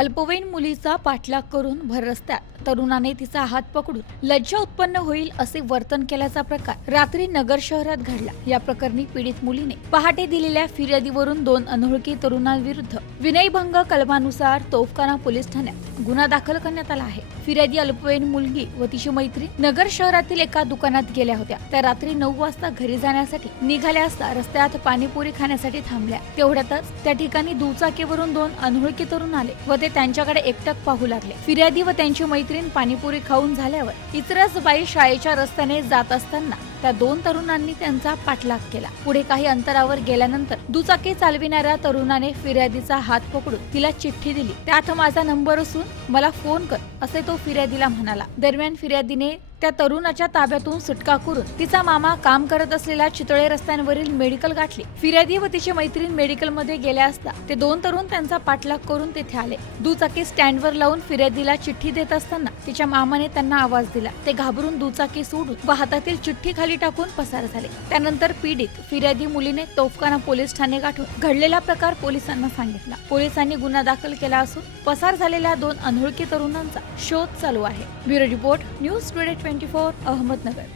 अल्पवयीन मुलीचा पाठलाग करून भर रस्त्यात तरुणाने तिचा हात पकडून लज्जा उत्पन्न होईल असे वर्तन केल्याचा प्रकार रात्री नगर शहरात घडला. या प्रकरणी पीडित मुलीने पहाटे दिलेल्या फिर्यादीवरून दोन अनोळखी तरुणांविरुद्ध विनयभंग कलमानुसार तोफखाना पोलीस ठाण्यात गुन्हा दाखल करण्यात आला आहे. फिर्यादी अल्पवयीन मुलगी व तिची मैत्री नगर शहरातील एका दुकानात गेल्या होत्या. त्या रात्री नऊ वाजता घरी जाण्यासाठी निघाल्या असता रस्त्यात पाणीपुरी खाण्यासाठी थांबल्या. तेवढ्यातच त्या ठिकाणी दुचाकीवरून दोन अनोळखी तरुण आले व ते त्यांच्याकडे एकटक पाहू लागले. फिर्यादी व त्यांची मैत्रीण पाणीपुरी खाऊन झाल्यावर इतरच बाई शाळेच्या रस्त्याने जात असताना त्या दोन तरुणांनी त्यांचा पाठलाग केला. पुढे काही अंतरावर गेल्यानंतर दुचाकी चालविणाऱ्या तरुणाने फिर्यादीचा हात पकडून तिला चिठ्ठी दिली. त्यात माझा नंबर असून मला फोन कर असे तो फिर्यादीला म्हणाला. दरम्यान फिर्यादीने त्या तरुणाच्या ताब्यातून सुटका करून तिचा मामा काम करत असलेल्या चितळे रस्त्यांवरील मेडिकल गाठले. फिर्यादी व तिची मैत्रीण मेडिकलमध्ये गेल्या असता ते दोन तरुण त्यांचा पाठलाग करून तेथे आले. दुचाकी स्टँडवर लावून फिर्यादीला चिठ्ठी देत असताना तिच्या मामाने त्यांना आवाज दिला. ते घाबरून दुचाकी सोडून व हातातील चिठ्ठी खाली टाकून पसार झाले. त्यानंतर पीडित फिर्यादी मुलीने तोफखाना पोलीस ठाणे गाठून घडलेला प्रकार पोलिसांना सांगितला. पोलिसांनी गुन्हा दाखल केला असून पसार झालेल्या दोन अनोळखी तरुणांचा शोध चालू आहे. Bureau report news today twenty four Ahmednagar.